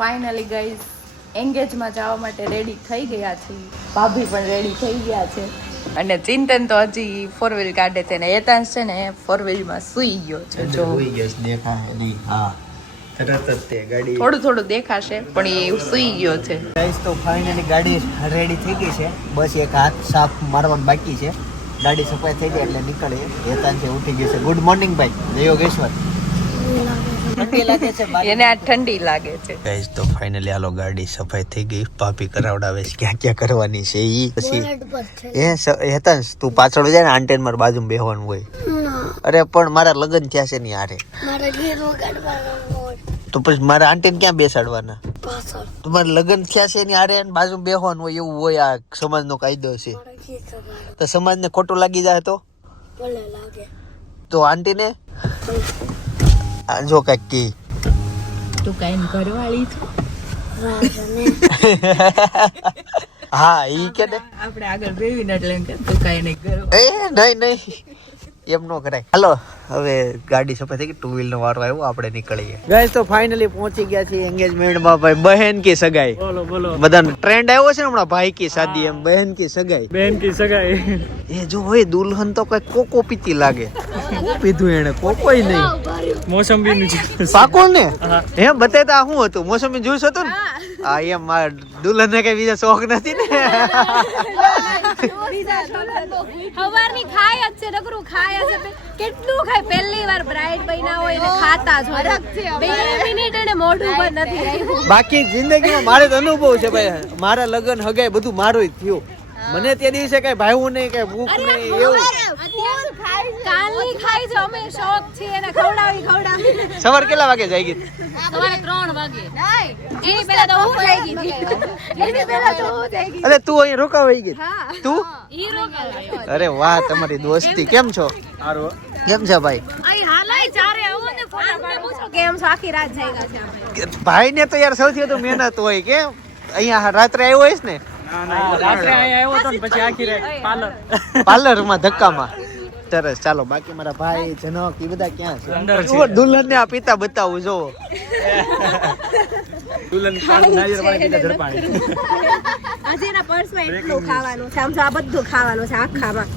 Finally guys એંગેજમાં જવા માટે ready થઈ ગયા છીએ. ભાભી પણ રેડી થઈ ગયા છે અને ચિંતન તો હજી 4 વ્હીલ કાઢે છે ને એતાંશ છે ને 4 વ્હીલ માં સુઈ ગયો છે. જો સુઈ ગયો છે, દેખાય નહીં. હા, તરત જ તે ગાડી થોડું દેખાશે પણ એ સુઈ ગયો છે. ગાઈસ તો ફાઇનલી ગાડી રેડી થઈ ગઈ છે. બસ એક હાથ સાફ મારવાનું બાકી છે. ગાડી સફાઈ થઈ ગઈ એટલે નીકળીએ. એતાંશ ઉઠી ગયો છે. ગુડ મોર્નિંગ ભાઈ જય યોગેશ્વર. એને આ ઠંડી લાગે છે. ગાઈસ તો ફાઇનલી આલો ગાડી સફાઈ થઈ ગઈ. ભાભી કરાવડાવે છે ક્યાં ક્યાં કરવાની છે ઈ. પછી હેતાંશ તું પાછળ જાય ને આંટેન માર બાજુમાં બેહવાનું હોય. અરે પણ મારા લગ્ન થયા છે ની હારે. તો પછી મારા આંટીને ક્યાં બેસાડવાના? તમારે લગ્ન થયા છે ની હારે બાજુ બેહવાનું હોય એવું હોય. આ સમાજનો કાયદો છે. તો સમાજને ખોટું લાગી જાય તો આંટીને જો કઈક કી તું કઈ ઘરવાળી છો. હા ઈ કે ને આપણે આગળ બેવીને એટલે એમ કે તું કઈ નહીં ઘર. નહીં એમ નો કરાય. હાલો હવે ગાડી સફાઈ થઈ ગઈ. 2 વ્હીલ નો વારો આવ્યો. આપણે નીકળીએ. ગાઈસ તો ફાઇનલી પહોંચી ગયા છીએ એંગેજમેન્ટ માં. ભાઈ બહેન કી સગાઈ. બોલો બધાનો ટ્રેન્ડ આવ્યો છે ને હમણાં. ભાઈ કી શાદી એમ બહેન કી સગાઈ. એ જો હોય દુલ્હન તો કઈ કોકો પીતી લાગે. પીધું એને કોકોય નહીં. મોસંબી નું પાકો ને હે બતાતા શું હતું? મોસંબી જ્યુસ હતું ને. હા એમ મારા દુલ્હન ને કઈ બીજા શોખ નથી ને. હવારની ખાય જ છે નકરું ખાય છે. કેટલું ખાય? પહેલી વાર બ્રાઇડ બન્યા હોય ને ખાતા જ હોય. 2 મિનિટ એને મોઢું પર નથી રાખ્યું. બાકી જિંદગીમાં મારે તો અનુભવ છે ભાઈ. મારા લગ્ન હગાઈ બધું મારું જ થયું. મને તે દિવસે કઈ ભાઈવું નહીં કઈ ભૂખ નહીં એવું. કાલની ખાઈ છે અમે શોખ છે એને ખવડાવી. સવાર કેટલા વાગે જાય ગઈ? સવારે 3 વાગે. એની પહેલા તો હું જઈ ગઈ. અરે તું અહીં રોકાવાઈ ગઈ? તું? ઈ રોકાયો. અરે વાહ તમારી દોસ્તી. કેમ છો? કેમ છે ભાઈ? અહીં હાલાય ચારે આવો ને ફોટા પાડો. પૂછો કેમ છો? આખી રાત જાગ્યા છે આપણે. ભાઈ ને તો યાર સૌથી વધુ મહેનત હોય. કેમ અહીંયા રાત્રે આવ્યો હોઈશ ને? રાત્રે અહીંયા આવ્યો તો ને પછી આખી રાત પાર્લર માં ધક્કામાં. સરસ ચાલો. બાકી મારા ભાઈ જનક એ બધા ક્યાં છે? દુલ્હન ને આ પિતા બતાવું જો. દુલ્હન નારિયેળ પાણી પીતા ઝડપાણી. આજે ના પર્સમાં એટલું ખાવાનું છે. આમ તો આ બધું ખાવાનું છે આખામાં.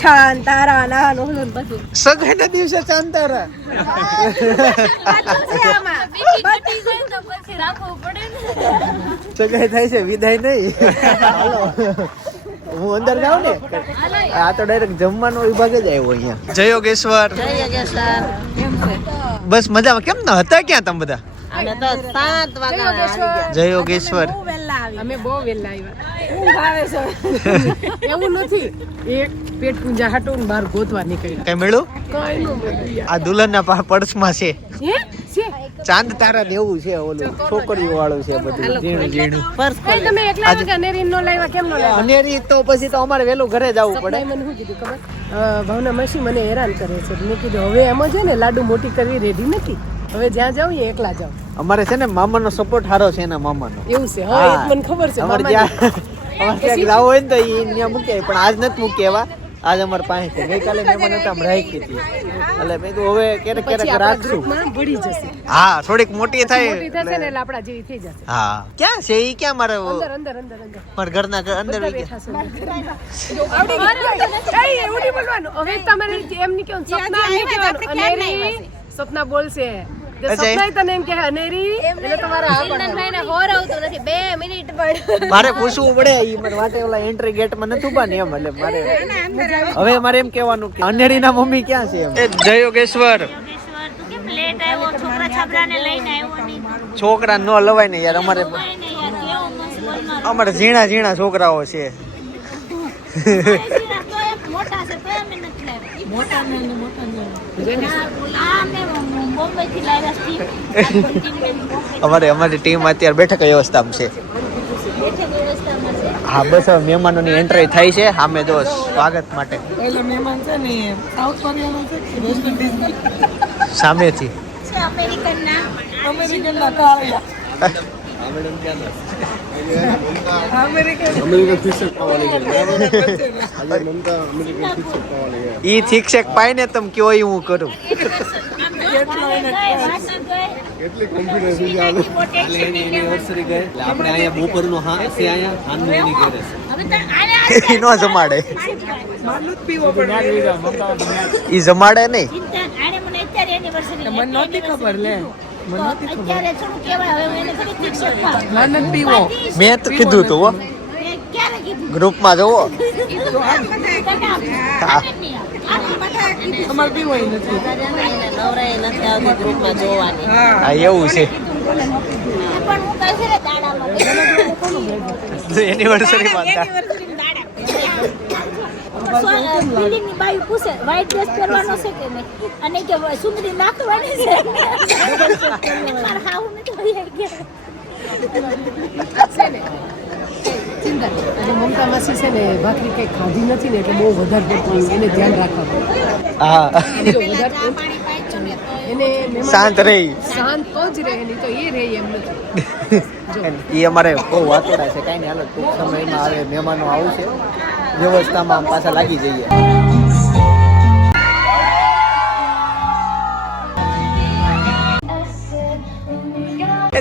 છાન તારા નાનું હું બધું. સગાઈ ના દિવસે ચાંતારા. સગાઈ થાય છે વિદાય નહીં. હું અંદર જાઉં ને આ તો ડાયરેક્ટ જમવાનો વિભાગ જ આવ્યો અહીંયા. જય યોગેશ્વર. બસ મજામાં. કેમ ન હતા ક્યાં તમે બધા? જય યોગેશ્વર. અમે બહુ વેલા આવ્યા. ઊંઘ આવે છે એવું નથી. એક પેટ પૂંજા હાટો ને બહાર ગોતવા નીકળ્યા. કઈ મળ્યું? કઈ નો મળ્યું. આ દુલ્હનના પર્સમાં છે હે છે ચાંદ તારા દેવું છે. ઓલું છોકરીઓ વાળું છે બધું ઝીણું. કઈ તમે એકલા કે અનેરી નો લાવ્યા? કેમ નો લાવ્યા? અનેરી તો પછી તો અમારે વેલું ઘરે જવું પડે. મને શું કીધું ખબર? ભાવના માસી મને હેરાન કરે છે. મેં કીધું હવે એમ છે ને લાડુ મોટી કરવી રેડી નથી. હવે જ્યાં જાવ એ એકલા જાવ. અમારે છે ને મામાનો સપોર્ટ સારો છે એના મામાનો. એવું છે. હા એ મને ખબર છે. અમારે ત્યાં જાવ હોય ને તો એ ત્યાં મૂકે પણ આજ નથી મૂકે. એવા આજ અમારે પાસે છે. ગઈકાલે મહેમાન હતા રાખી હતી એટલે મેં કીધું હવે ક્યારેક રાખશું. ભળી જશે. હા થોડીક મોટી થાય મોટી થશે ને એટલે આપડા જેવી થઈ જશે. હા ક્યાં છે ઈ? ક્યાં મારે અંદર મારા ઘરના અંદર હવે તમારે એમ ની કેવું સપના એમ ની કહેવાનું. અનેરી સપના બોલશે. સપના તને એમ કે અનેરી એટલે તમારા ભાઈને હોરવતો નથી 2 મિનિટ પણ. મારે પૂછવું પડે. ઈ મારે વાટે ઓલા એન્ટ્રી ગેટ માં નતું બને એમ. એટલે મારે હવે મારે એમ કહેવાનું કે અનેરી ના મમ્મી ક્યાં છે એમ. જય યોગેશ્વર. છોકરા નો લવાય ને યાર. અમારે ઝીણા છોકરાઓ છે. અમારી ટીમ અત્યારે બેઠક વ્યવસ્થામાં છે. હા બસ હવે મહેમાનોની એન્ટ્રી થાય છે. સામે જો સ્વાગત માટે મહેમાન છે ને સાઉથ કોરિયાનો છે. સામેથી અમેરિકન ના કાળિયા. ઈ શિક્ષક પાય ને તમે કયો હું કરું. એનિવર્સરી ગઈ એટલે આપણે અહીંયા બપોરનો હા છે અહીંયા આનું એની ઘરે છે નો જમાડે ઈ જમાડે નહીં મને નહોતી ખબર લે મેં તો કીધું તું હો ગ્રુપમાં જોવો તમારે પીવો નથી હા એવું છે એનિવર્સરી માં બિલ્ડિંગની બાયું પૂછે વ્હાઈટ ડ્રેસ પહેરવાનો છે કે નહીં અને કે સુંદરી નાખવાની છે હાઉ નથી મમતા માસી છે ને ભાખરી કઈ ખાધી નથી ને એટલે બહુ વધારે પડતું એને ધ્યાન રાખવા પડે. હા જો વધારે પડતું એને મહેમાન શાંત રહી શાંત તો જ રહે નહીં તો એ રહે એમ નથી. એ અમારે બહુ વાતોડા છે કાંઈ નહીં હાલો ટૂંક સમયમાં આવે મહેમાનો આવશે વ્યવસ્થામાં આમ પાછા લાગી જઈએ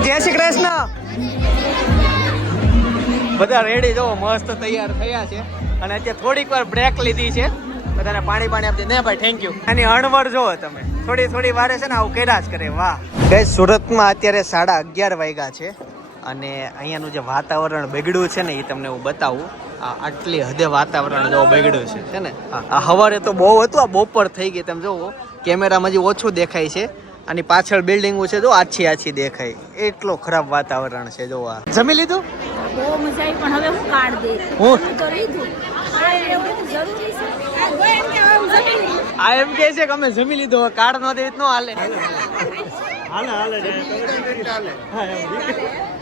જય શ્રી કૃષ્ણ બધા રેડી જો મસ્ત તૈયાર થયા છે અને અત્યારે થોડીક વાર બ્રેક લીધી છે બધાને પાણી આપી ને ભાઈ થેન્ક યુ આની અણવર જોવો તમે થોડી વારે છે ને આવું કર્યા જ કરે વાહ ગઈ સુરતમાં અત્યારે 11:30 વાગ્યા છે અને અહીંયાનું જે વાતાવરણ બગડ્યું છે ને એ તમને હું બતાવું આટલી હદે વાતાવરણ જો બગડ્યું છે ને આ સવારે તો બહુ હતું આ બપોર થઈ ગઈ તમે જોવો કેમેરામાં હજી ઓછું દેખાય છે અને પાછળ બિલ્ડિંગો છે જો આછી દેખાય એટલો ખરાબ વાતાવરણ છે જો આ જમી લીધું બહુ મજા આવી પણ હવે હું કાર્ડ દે હું તો લીધું જરૂરી છે આ એમ કે છે કે અમે જમી લીધો કાર્ડ નો દે નો હાલે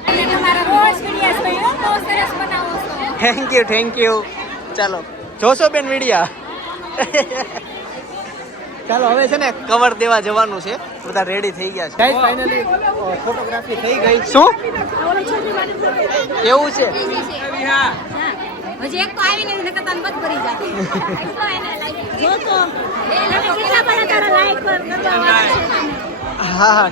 અને તમારા રોજ વિડિયાસ બન્યો બહુ સરસ બનાવો છો થેન્ક યુ ચાલો જોશો બેન વિડિયા ચાલો હવે છે ને કવર દેવા જવાનું છે બધા રેડી થઈ ગયા છે ફાઇનલી ફોટોગ્રાફી થઈ ગઈ શું એવું છે હજી એક તો આવી નથી નકર તને બધ ભરી જાય જો તો કેટલા બધા તારા લાઈક પર હા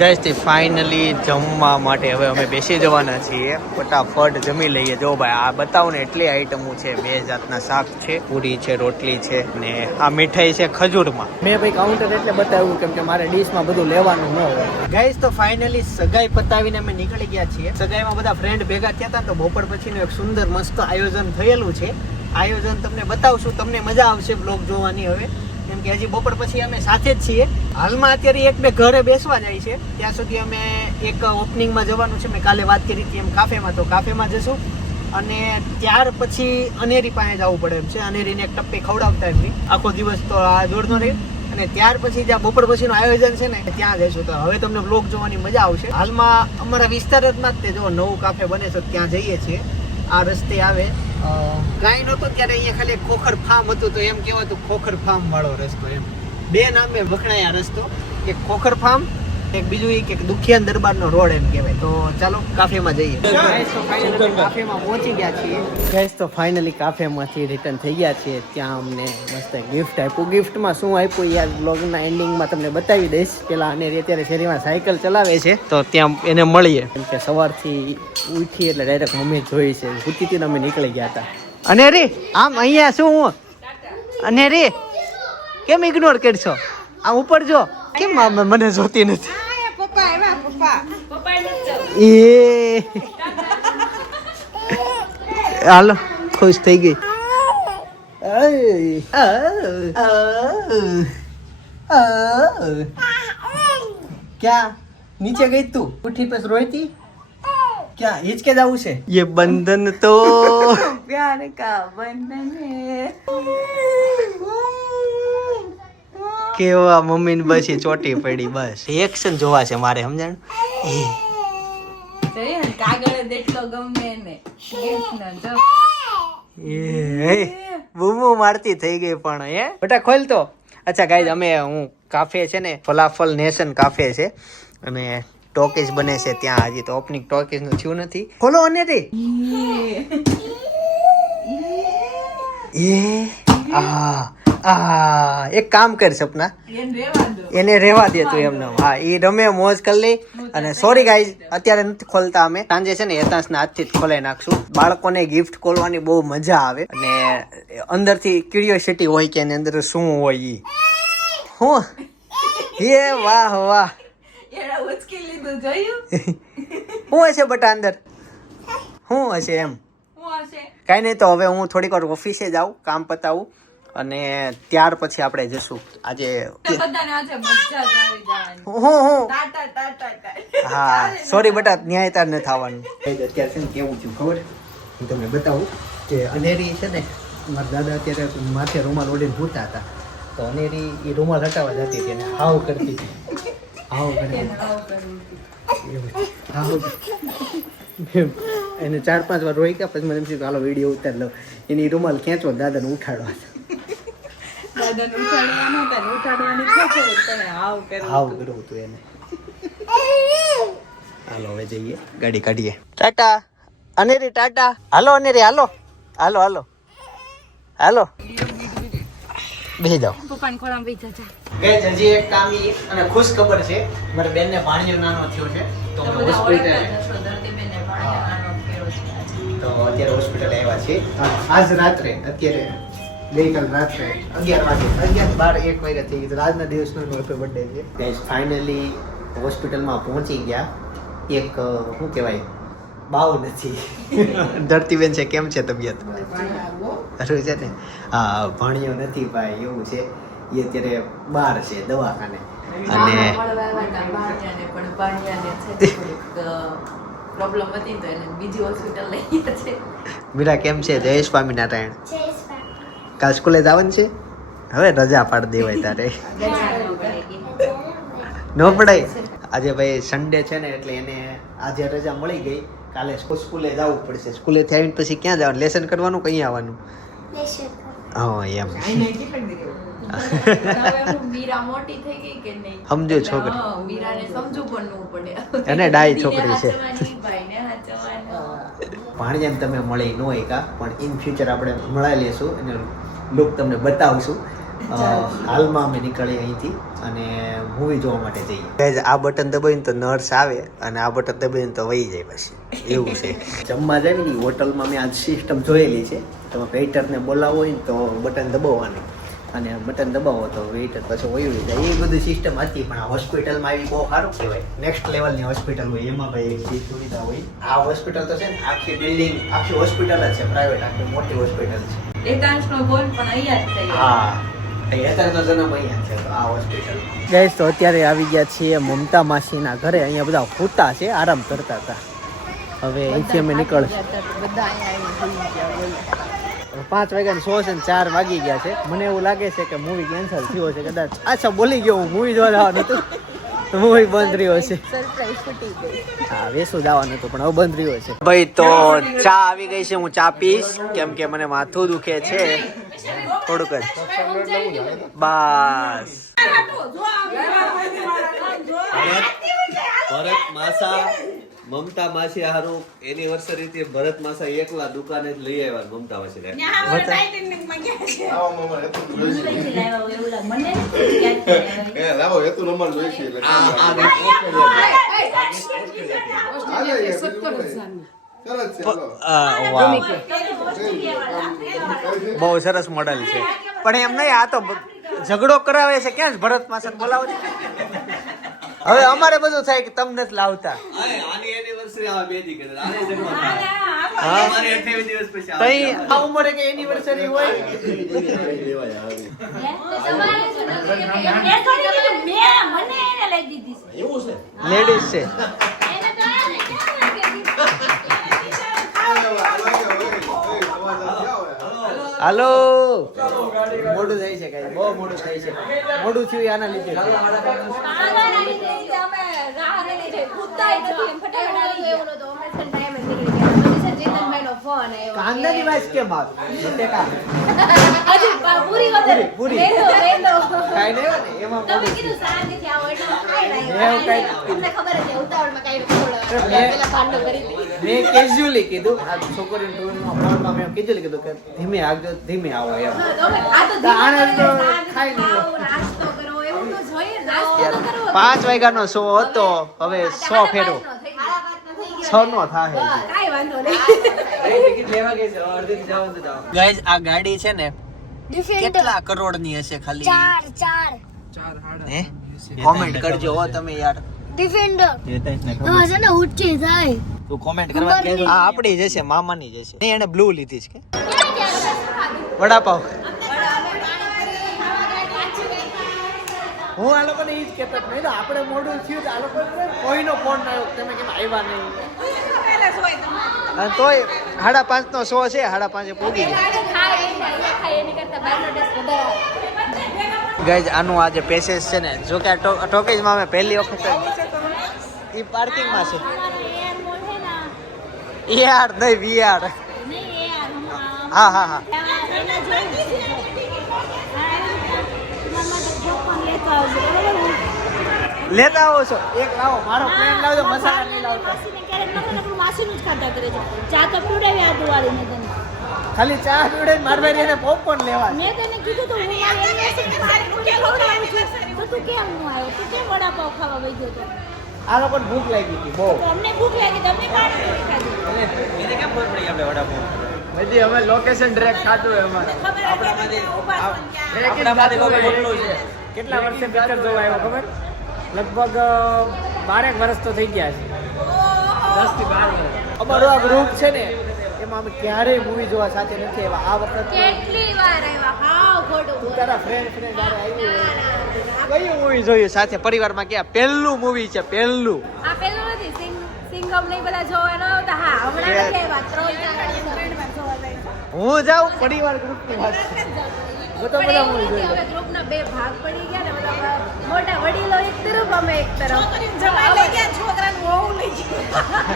ગાઈસ ફાઇનલી જમવા માટે હવે અમે બેસી જવાના છીએ ફટાફટ જમી લઈએ જો ભાઈ આ બતાવું ને એટલી આઈટમો છે 2 જાતના શાક છે પૂરી છે રોટલી છે ને આ મીઠાઈ છે ખજૂરમાં મેં ભાઈ કાઉન્ટર એટલે બતાવ્યું કેમ કે મારે ડીશમાં બધું લેવાનું ન હોય ગાઈસ તો ફાઇનલી સગાઈ પતાવીને અમે નીકળી ગયા છીએ સગાઈમાં બધા ફ્રેન્ડ ભેગા થયા હતા તો બપોર પછીનું એક સુંદર મસ્ત આયોજન થયેલું છે આયોજન તમને બતાવશું તમને મજા આવશે બ્લોગ જોવાની હવે કેમ કે હજી બપોર પછી અમે સાથે જ છીએ હાલમાં અત્યારે 1-2 ઘરે બેસવા જાય છે ત્યાં સુધી અમે એક ઓપનિંગમાં જવાનું છે મેં કાલે વાત કરી હતી એમ કાફેમાં તો કાફેમાં જશું અને ત્યાર પછી અનેરી પાસે જવું પડે એમ છે અનેરીને એક ટપ્પી ખવડાવતા એમની આખો દિવસ તો આ દોડનો રહે અને ત્યાર પછી જ્યાં બપોર પછીનું આયોજન છે ને ત્યાં જઈશું તો હવે તમને બ્લોગ જોવાની મજા આવશે હાલમાં અમારા વિસ્તારમાં જ તે જો નવું કાફે બને છે ત્યાં જઈએ છીએ આ રસ્તે આવે કાંઈ નહોતો ત્યારે અહીંયા ખાલી ખોખર ફાર્મ હતું તો એમ કહેવાતું ખોખર ફાર્મ વાળો રસ્તો એમ 2 નામે વખણાયા રસ્તો એક ખોખર ફાર્મ એક બીજું એક દુખિયાન દરબારનો રોડ એમ કહેવાય તો ચાલો કાફેમાં જઈએ કાફેમાં પહોંચી ગયા છીએ ગાઈસ તો ફાઇનલી કાફેમાંથી રિટર્ન થઈ ગયા છીએ ત્યાં અમને મસ્ત ગિફ્ટ આપ્યું ગિફ્ટમાં શું આપ્યું યાર બ્લોગના એન્ડિંગમાં તમને બતાવી દઈશ પેલા અને અત્યારે શેરીમાં સાયકલ ચલાવે છે તો ત્યાં એને મળીએ કેમ કે સવારથી ઉઠી એટલે ડાયરેક્ટ મમ્મી જોઈ છે ઉઠીથી અમે નીકળી ગયા હતા અને રે આમ અહીંયા શું હું અને રે કેમ ઇગ્નોર કરશો આમ ઉપર જો કેમ મને જોતી નથી એ હાલો ખુશ થઈ ગઈ ક્યાં નીચે ગઈ તું ઉઠી પછી રોઈતી क्या हिचके जाऊ છે ये बंधन तो प्यार का बंधन है કેવા મમ્મી ને બસ ચોટી પડી બસ રિએક્શન જોવા છે મારે સમજણ કાગળ દેટલો ગમે ને ગિફ્ટ ના જો એ બૂમો મારતી થઈ ગઈ પણ હે બેટા ખોલ તો અચ્છા ગાઈઝ અમે હું કાફે છે ને ફલાફલ નેશન કાફે છે અને ટોકીઝ બને છે ત્યાં હજી તો ઓપનિંગ ટોકીઝ નું થયું નથી ખોલો અને રે એ આ એક કામ કર સપના, એને રેવા દે તું એમને. હા એ રમે મોજ કરી લે. અને સોરી ગાઈઝ અત્યારે નથી ખોલતા, અમે સાંજે છે ને હેતાંશના હાથથી જ ખોલાઈ નાખશું. બાળકોને ગિફ્ટ ખોલવાની બહુ મજા આવે અને અંદરથી ક્યુરિયોસિટી હોય કે એની અંદર શું હોય ઈ. હું એ વાહ વાહ શું હશે બટા અંદર, શું હશે એમ કાંઈ નહીં. તો હવે હું થોડીક વાર ઓફિસે જાઉં, કામ પતાવું અને ત્યાર પછી આપણે જશું. આજે હા સોરી બટા, ન્યાય તાર નથી આવવાનું. અત્યારે છે ને કેવું થયું ખબર, હું તમને બતાવું કે અનેરી છે ને મારા દાદા અત્યારે માથે રૂમાલ ઓઢીને ભૂતા હતા, તો અનેરી એ રૂમાલ હટાવવા જતી હતી અને હાવ કરતી હતી. હાવ કરતી હાવ એને 4-5 વાર રોઈ ગયા. પછી મને એમ થયું હાલો વિડીયો ઉતાર લો. એની રૂમાલ ખેંચવા દાદાને ઉઠાડવા, હાવ કરવું હતું એને. હાલો હવે જઈએ, ગાડી કાઢીએ. ટાટા અનેરી, ટાટા. હાલો અનેરી, હાલો હાલો હાલો હાલો, બેસી જાઓ. ગાઈસ હજી એક કામ અને ખુશ ખબર છે, મારી બેનને ભાણિયો નાનો થયો છે તો તો અત્યારે હોસ્પિટલ આવ્યા છે. આજ રાત્રે, અત્યારે ગઈકાલ રાત્રે 11 વાગે, 11, 12, 1 વાગે થઈ ગયું. આજના દિવસનો હેપી બર્થડે છે. ગાઈસ ફાઇનલી હોસ્પિટલમાં પહોંચી ગયા. એક શું કહેવાય બાવ નથી, ધરતીબેન છે, કેમ છે તબિયત? સારું છે ને? હા ભાણિયો નથી ભાઈ, એવું છે. એ અત્યારે બહાર છે દવાખાને. અને પ્રોબ્લેમ હતી તો એને બીજી હોસ્પિટલ લઈ ગયા છે. મીરા કેમ છે? જય સ્વામિનારાયણ. કાલ સ્કૂલે જવાનું છે? હવે રજા પાડી દેવાય તારે, ન પડાય. આજે ભાઈ સન્ડે છે ને એટલે એને આજે રજા મળી ગઈ. કાલે સ્કૂલે જવું પડશે. સ્કૂલે થી આવીને પછી ક્યાં જવાનું? લેસન કરવાનું, કઈ આવવાનું? હા એમ. મીરા મોટી થઈ ગઈ કે નહીં? સમજો છોકરી, મીરાને સમજવું પણ ન પડે. એને ડાઈ છોકરી છે. ભાણિયાને તમે મળી ન હોય કા, પણ ઇન ફ્યુચર આપણે મળાઈ લેશું અને લુક તમને બતાવશું. હાલમાં અમે નીકળીએ અહીંથી અને મૂવી જોવા માટે જઈએ. આ બટન દબાવીને તો નર્સ આવે અને આ બટન દબાવીને તો વહી જાય પછી, એવું છે. જમવા જાય ને હોટલમાં મેં આ સિસ્ટમ જોયેલી છે. તમે વેઇટરને બોલાવો હોય ને તો બટન દબાવવાની અને બટન દબાવો તો વેઇટર પછી વહી જાય. એ બધી સિસ્ટમ હતી, પણ આ હોસ્પિટલમાં આવી બહુ સારું કહેવાય. નેક્સ્ટ લેવલની હોસ્પિટલ હોય, એમાં ભાઈ એક સુવિધા હોય. આ હોસ્પિટલ તો છે ને આખી બિલ્ડિંગ, આખી હોસ્પિટલ જ છે, પ્રાઇવેટ, આખી મોટી હોસ્પિટલ છે. એકાંશનો બોલ પણ અહીંયા જ થઈ. હા હેતાંશનો જન્મ અહીંયા છે, તો આ હોસ્પિટલ. ગાઈસ તો અત્યારે આવી ગયા છીએ મમતા માસીના ઘરે. અહીંયા બધા હોતા છે, આરામ કરતા હતા. હવે અહીંથી અમે નીકળશું. 5 વાગ્યાનો શો છે ને 4 વાગી ગયા છે. મને એવું લાગે છે કે મૂવી કેન્સલ થયો છે કદાચ. અચ્છા બોલી ગયો, હું મૂવી જોવા જવાનું હતું તો મૂવી બંધ રહ્યો છે. હા વેસુ જવાનું હતું પણ હવે બંધ રહ્યો છે. ભાઈ તો ચા આવી ગઈ છે, હું ચા પીશ કેમ કે મને માથું દુખે છે થોડુંક જ. બસ ભરત માસા મમતા માસી હારું એનિવર્સરી થી ભરત માસા એકલા દુકાને જ લઈ આવ્યા મમતા માસી ને. બહુ સરસ મોડલ છે પણ એમ નહીં, આ તો ઝઘડો કરાવે છે. ક્યાં ભરત માસા બોલાવો છો? હવે અમારે બધું થાય કે તમને જ લાવતા. આની એનિવર્સરી આ બે દી કરે આને જન્મ અમારે 28 દિવસ પછી તઈ આ ઉંમરે કે એનિવર્સરી હોય લેડીઝ છે. હાલો મોડું થાય છે, કઈ બહુ મોડું થાય છે. મોડું થયું આના લીધે. ખાનદાની વાઇસ કેમ આવે બટેકા હજી પૂરી વધારે પૂરી. રેંદો કાઈ નહીં હોય ને એમાં તમે મોડું કીધું શાંતિથી આવો એટલે હું ખાઈ મેં રહ્યો કાંઈ- તમને ખબર જ છે ઉતાવળમાં કાંઈ ખવડાવવા. મેં- પેલા ભાંડો કરી હતી. મેં કેઝ્યુઅલી કીધું આ છોકરીને ટૂરમાં ફોનમાં મેં કેઝ્યુઅલી કીધું કે ધીમે આવજો ધીમે આવો એમ હા, તો હવે આ તો તો આને તો શાંતિથી ખાઈ નહીં. ખાઓ, નાસ્તો કરો એવું તો જોઈએ નાસ્તો તો કરવો. 5 વાગ્યાનો શો હતો હવે 100 ફેરો 6 નો થાય કાંઈ વાંધો નહીં ગાઈઝ આ ગાડી છે ને કેટલા કરોડની હશે ખાલી ચાર હે કોમેન્ટ કરજો હો તમે યાર ડિફેન્ડર તો છે ને ઊંચી થાય તું કોમેન્ટ કરવા કહેજો આ આપણી જ હશે મામાની જ હશે નહીં એને બ્લુ લીધી છે કે વડાપાવ હું આ લોકોને ઈ જ કહેતો હતો, નહીં તો આપણે મોડું થયું તો આ લોકો કોઈનો ફોન ના આવ્યો તમે કેમ આવ્યા નહીં અને તોય 5:30 નો શો છે 5:30 પૂગી ગયા ગાઈઝ આનું આ જે પેસેજ છે ને જો કે ટોકીઝમાં અમે પહેલી વખત ઈ પાર્કિંગમાં છે યાર નહીં વીઆર હા હા હા લેતા આવો છો એક લાવો મારો ફ્રેન્ડ લાવજો મસાલા નહીં લાવતા ચા તો પીવડાવી આ દિવાળીને તને ખાલી ચા પીવડે માર ભાઈ એને પોપકોર્ન લેવા મેં તને કીધું તો હું મારી anniversary પાર્ટી ખવડાવું છું. તો તું કેમ ન આવ્યો તું કેમ વડાપાવ ખાવા વઈ ગયો તો આ લોકોને ભૂખ લાગી હતી બહુ તો અમને ભૂખ લાગી તમને પાર્ટી નથી ખાધી એને કેમ ખબર પડી આપણે વડાપાવ બધી અમે લોકેશન ટ્રેક ખાધું અમારે આપણા માટે કોઈ મોટલું છે કેટલા વર્ષે પિક્ચર જોવા આવ્યો ખબર લગભગ 12 વર્ષ તો થઈ ગયા છે 10 થી 12 વર્ષ અમારો આ ગ્રુપ છે ને એમાં અમે ક્યારેય મૂવી જોવા સાથે નથી આવ્યા આ વખત કેટલી વાર આવ્યા હાવ ખોટું તું તારા ફ્રેન્ડ હારે આવી કઈ મૂવી જોયું સાથે પરિવારમાં ક્યાં પહેલું મૂવી છે પહેલું આ પેલું નથી સિંગમ ને ઈ બધા જોવા ન આવતા હા હમણાં નથી આવ્યા 3-4 જોવા જાય હું જાઉં પરિવાર ગ્રુપની વાત છે. હું તો બધા મૂવી જોઈ લઉં. હવે ગ્રુપના બે ભાગ પડી ગયા ને બધા મોટા વડીલો એક તરફ અમે એક તરફ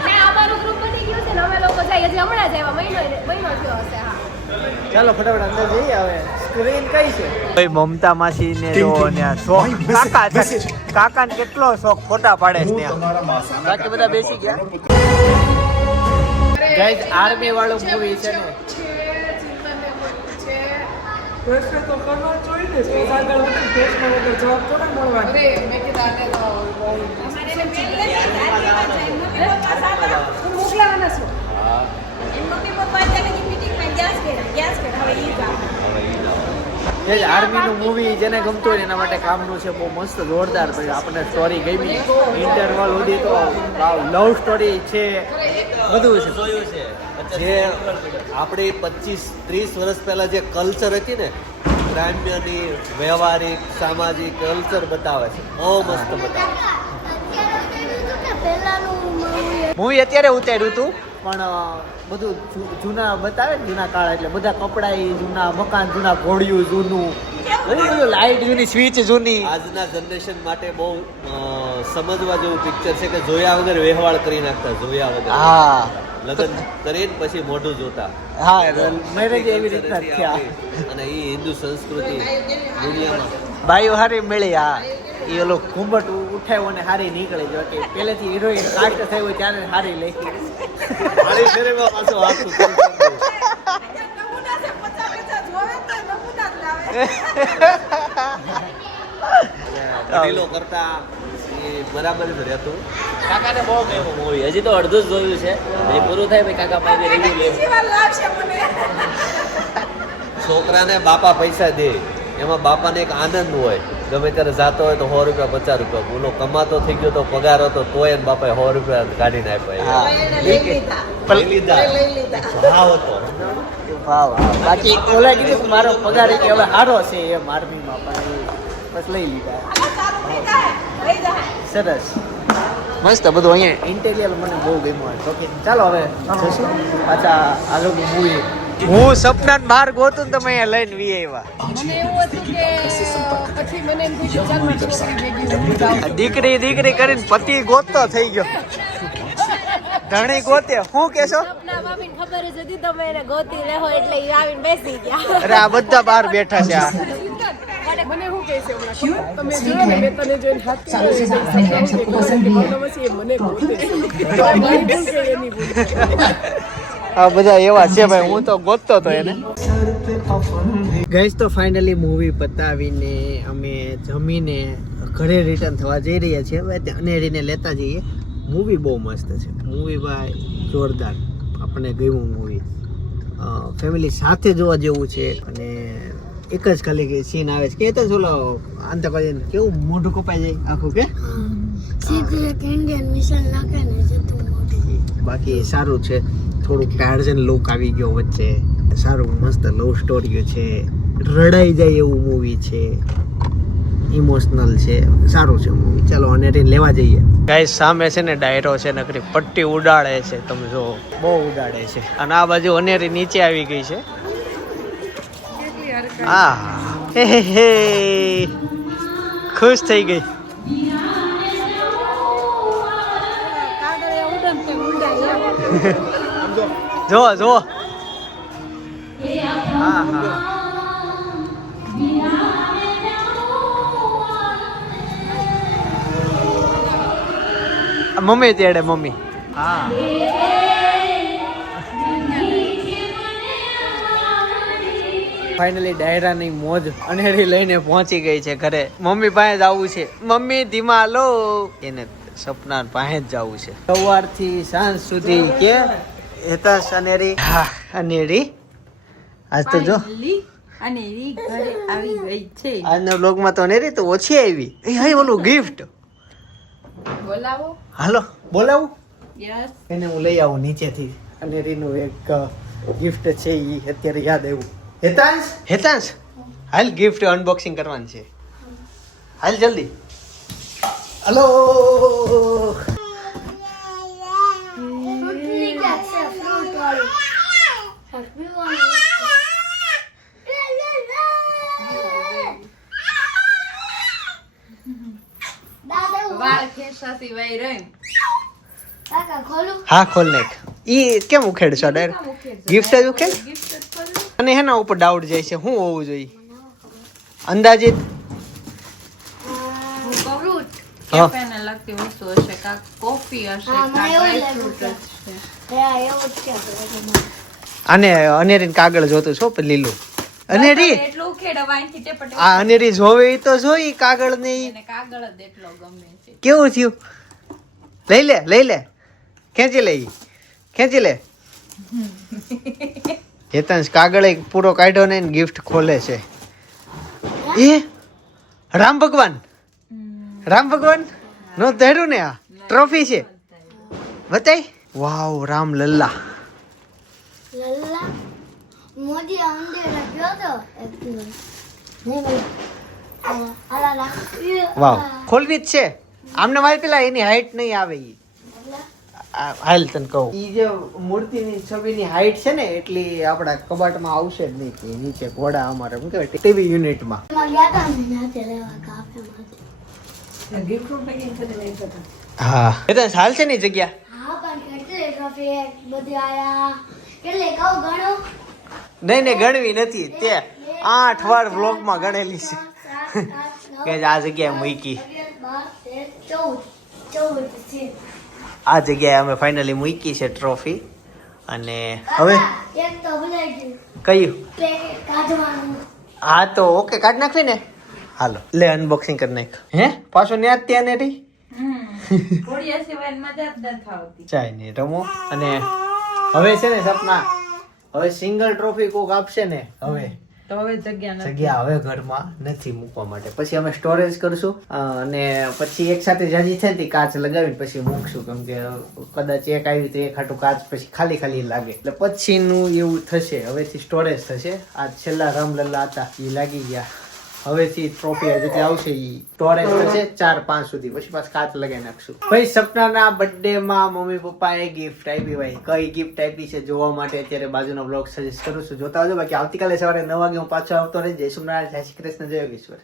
ને અમારું ગ્રુપ બની ગયું છે ને અમે લોકો જાય હજી હમણાં જ આવ્યા મહિનો થયો હશે હા ચાલો ફટાફટ અંદર જઈએ હવે સ્ક્રીન કઈ છે ભાઈ મમતા માસી ને જો ને શોખ કાકા ને કેટલો શોખ ફોટા પાડે છે ત્યાં બાકી બધા બેસી ગયા ગાઈઝ આર્મી વાળું મૂવી છે ને આર્મી નું મૂવી જેને ગમતું હોય ને એના માટે કામનું છે બહુ મસ્ત જોરદાર પછી આપણને સ્ટોરી ગમી ઇન્ટરવલ સુધી તો લવ સ્ટોરી છે બધું છે જોયું છે જે આપણી 25-30 વર્ષ પહેલા જે કલ્ચર હતી ને ગ્રામ્યની વ્યવહારિક સામાજિક કલ્ચર બતાવે છે બહુ મસ્ત બતાવે મૂવી અત્યારે ઉતાર્યું હતું પણ બધું જૂના બતાવે ને જૂના કાળ એટલે બધા કપડા જૂના મકાન જૂના ઘોડિયું જૂનું બધું લાઇટ જૂની સ્વિચ જૂની આજના જનરેશન માટે બહુ સમજવા જેવું પિક્ચર છે કે જોયા વગર વ્યવહાર કરી નાખતા જોયા વગર હા લગ્ન કરીને પછી મોઢું જોતા હા મેરેજ એવી રીતના જ થયા અને એ હિન્દુ સંસ્કૃતિ દુનિયામાં ભાઈઓ હારી મળી હા એ ઓલો ઘૂંઘટ ઉઠાવ્યો ને હારી નીકળી જો કે પહેલેથી હિરોઈન કાસ્ટ થઈ હોય ત્યારે હારી લખી મારી ફેરેમાં પાછો આખું વડીલો કરતા એ બરાબર જ રહેતું કાકાને બહુ ગમ્યું મૂવી હજી તો અડધું જ જોયું છે હજી પૂરું થાય પછી કાકા પાસે રિવ્યુ લે છોકરાને બાપા પૈસા દે એમાં બાપાને એક આનંદ હોય ગમે ત્યારે જાતો હોય તો 100 રૂપિયા 50 રૂપિયા બોલો કમાતો થઈ ગયો તો પગાર હતો તોય એને બાપાએ 100 રૂપિયા કાઢીને આપ્યા લઈ લીધા ભાવ હતો બાકી ઓલા કીધું કે મારો પગાર કે હવે સારો છે એમ આર્મીમાં પણ બસ લઈ લીધા સરસ મસ્ત બધું અહીંયા ઇન્ટેરિયર મને બહુ ગમ્યું ઓકે ચાલો હવે જશું પાછા આગળનું મૂવી હું સપના બહાર ગોતું તમે અહીંયા લઈને વી આવ્યા મને એવું હતું કે પછી મને એમ થયું કે ચાલ મારી છોકરી ભેગી હું જાઉં. દીકરી કરીને પતિ ગોતતો થઈ ગયો ધણી ગોતે શું કેશો? સપના ભાભીને ખબર જ હતી તમે એને ગોતી લેહો એટલે ઈ આવીને બેસી ગયા. અરે આ બધા બહાર બેઠા છે આ. મને શું કહે છે હમણાં ખબર? તમે જોયો ને મેં તને જોઈને હાથ મને ગોતે છે. મારી ભૂલ કે એની ભૂલ? આ બધા એવા છે ભાઈ, હું તો ગોતતો તો એને. ગઈસ તો ફાઇનલી મૂવી પતાવીને અમે જમીને ઘરે રિટર્ન થવા જઈ રહ્યા છીએ. હવે અનેરીને લેતા જઈએ. મૂવી બહુ મસ્ત છે. મૂવી ભાઈ જોરદાર, આપણને ગયું મૂવી. ફેમિલી સાથે જોવા જેવું છે. અને એક જ ખાલી કે સીન આવે છે કે તો ચોલો આંતકવાદી કેવું મોઢું કપાઈ જાય આખું કે સીધું એક ઇન્ડિયન મિસાઇલ નાખે ને જતું મોઢે. બાકી સારું છે. થોડુંક ટાર્ઝન લુક આવી ગયો વચ્ચે. સારું મસ્ત લવ સ્ટોરી છે. રડાઈ જાય એવું મૂવી છે. ઇમોશનલ છે. સારું છે મૂવી. ચાલો અનેરીને લેવા જઈએ. ગાઈસ સામે છે ને ડાયરો છે, નકરી પટ્ટી ઉડાડે છે. તમે જો બહુ ઉડાડે છે. અને આ બાજુ અનેરી નીચે આવી ગઈ છે. હે ખુશ થઈ ગઈ. જો જો મમ્મી તેડે મમ્મી. હા ફાઇનલી ડાયરાની મોજ અનેરી લઈને પહોંચી ગઈ છે ઘરે. મમ્મી પાસે જવું છે. મમ્મી ધીમા લો. એને સપના પાસે જ જવું છે. સવારથી સાંજ સુધી કે હેતાશ અનેરી. હા અનેરી આજ તો જો અનેરી ઘરે આવી ગઈ છે. આજના બ્લોગમાં તો અનેરી તો ઓછી આવી. એ હાય ઓલું ગિફ્ટ બોલાવો. હાલો બોલાવું. યસ. એને હું લઈ આવું નીચેથી. અનેરીનું એક ગિફ્ટ છે એ અત્યારે યાદ આવ્યું. હેતાંશ હેતાંશ હાલ ગિફ્ટ અનબોક્સિંગ કરવાનું છે. હાલ જલ્દી. હલો વાળ ખેંચા સિવાય રહી. હા ખોલ નાખ. ઈ કેમ ઉખેડશો ડાયરેક્ટ? ગિફ્ટ જ ઉખેડ. અને એના ઉપર ડાઉટ જાય છે. શું હોવું જોઈએ અંદાજિત? કેફેને લગતી વસ્તુ હશે, કાં કોફી હશે, કાં ડ્રાય ફ્રૂટ હશે. આને અનેરીને કાગળ જોતું છો લીલું. અનેરી એટલું ઉખેડવાયથી ટેપટે આ અનેરી જોવે ઈ તો જોઈ કાગળ ને ઈ એને કાગળ જ એટલો ગમે છે. કેવું થયું? લઈ લે ખેંચી લે. ખેંચી લે. હેતાંશ કાગળ એક પૂરો કાઢ્યો ને ગિફ્ટ ખોલે છે. એ રામ ભગવાન નો ધર્યું ને આ ટ્રોફી છે. બતાય. વાવ રામ લલ્લા. લલ્લા મોદી અંદર ગયો તો એક દિવસ. નહીં ભાઈ આલા વાવ ખોલવી જ છે. આમને વાય પેલા એની હાઈટ નહીં આવે ઈ. હાલ તને કહું ઈ જે મૂર્તિની છબીની હાઈટ છે ને એટલી આપણા કબાટમાં આવશે જ નહીં. કે નીચે ઘોડા અમારે શું કહેવાય ટીવી યુનિટમાં. ગયા હતા ને નાતે લેવા કાફેમાંથી. હા હેતાંશ હાલ છે ને ઈ જગ્યા. હા પણ કેટલી ટ્રોફી બધી આયા કેટલે કહું ગણો. નહીં ગણવી નથી. તે 8 વાર વ્લોગમાં ગણેલી છે કે આ જગ્યાએ મૂકી. 14 છે. આ જગ્યાએ અમે ફાઇનલી મૂકી છે ટ્રોફી. અને હવે એક તો ભૂલાઈ ગયું કયું? પેકેટ કાઢવાનું. હા તો ઓકે કાઢ નાખવી ને. હાલો લે અનબોક્સિંગ કરી નાખ. હે પાછો ન્યા જ ત્યાં ને રહી. ઘોડિયા સિવાય મજા જ નથી આવતી. ચાય નહીં રમો. અને હવે છે ને સપના હવે સિંગલ ટ્રોફી કોક આપશે ને હવે તો હવે જગ્યા નથી. જગ્યા હવે ઘરમાં નથી મૂકવા માટે. પછી અમે સ્ટોરેજ કરશું અને પછી એક સાથે જાજી થાય ને કાચ લગાવીને પછી મૂકશું. કેમ કે કદાચ એક આવી તો એક હાટું કાચ પછી ખાલી લાગે એટલે પછીનું એવું થશે. હવેથી સ્ટોરેજ થશે. આ છેલ્લા રામલલ્લા હતા એ લાગી ગયા. હવેથી ટ્રોફી જેટલી આવશે એ સ્ટોરેજ થશે 4-5 સુધી. પછી પાછું કાચ લગાવી નાખશું. ભાઈ સપનાના બર્થડે માં મમ્મી પપ્પાએ ગિફ્ટ આપી. ભાઈ કઈ ગિફ્ટ આપી છે જોવા માટે અત્યારે બાજુનો બ્લોગ સજેસ્ટ કરું છું. જોતા આવજો. બાકી આવતીકાલે સવારે 9 વાગે હું પાછો આવતો રહી. જય સોમનાથ, જય શ્રી કૃષ્ણ, જય યોગેશ્વર.